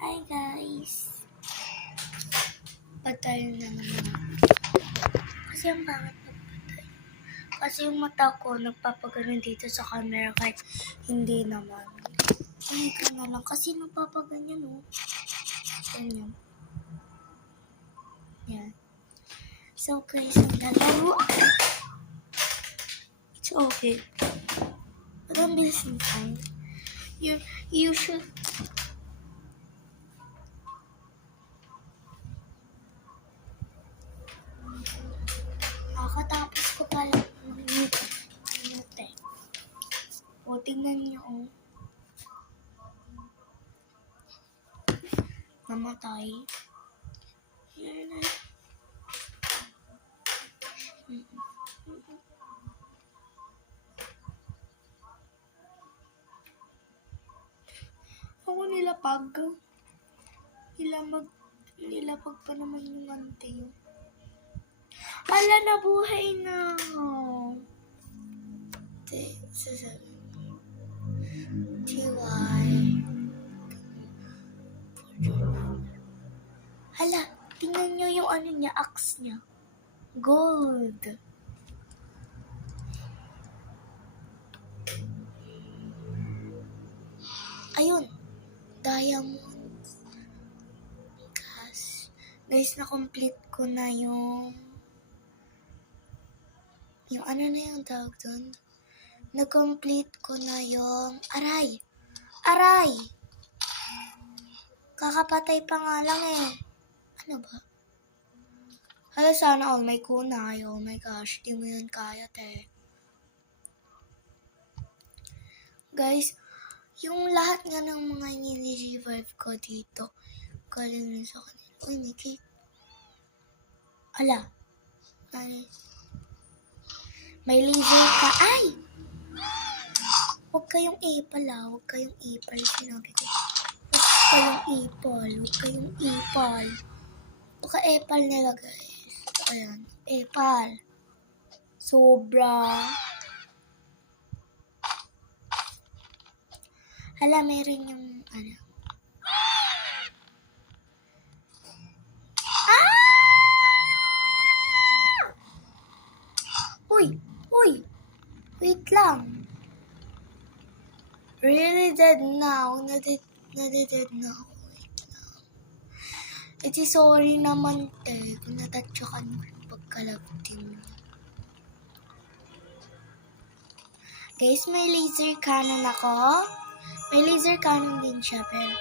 Hi guys! Patay na naman. Kasi ang pangit magpatay. Kasi yung mata ko nagpapaganon dito sa camera kahit hindi naman. Hindi ka na lang. Kasi nagpapaganyan oh. Ganyan. Yan. So guys, ang lalaro. It's okay. But ang bilis ng time. You should... Nakatapos ko pala mag-mute. O, tingnan niyo oh. Namatay. Yan na. Ako nilapag. Nilapag pa naman yung ante. Ala, nabuhay na. TY. Hala, tingnan nyo yung ano niya, axe niya. Gold. Ayun. Diamonds. Guys, na-complete ko na yung ano na yung tawag doon? Na-complete ko na yung aray! Kakapatay pa nga lang eh. Ano ba? Hala, sana all may kunay. Oh my gosh, di mo yun kaya, te. Guys, yung lahat nga ng mga nini-revive ko dito, galing na sa kanila. Uy, may cake. Ala. May laser ka. Ay! Huwag kayong ipal ah. Huwag kayong ipal. Sinabi ko. Huwag kayong ipal. Paka-epal nila guys. Ayan. Epal. Sobra. Hala, meron yung ano. Uy! Wait lang. Really dead now. Nade-dead na ako. Wait lang. Iti sorry naman te. Kung natatsakan mo yung pagkalagtin mo. Guys, may laser cannon ako. May laser cannon din siya, pero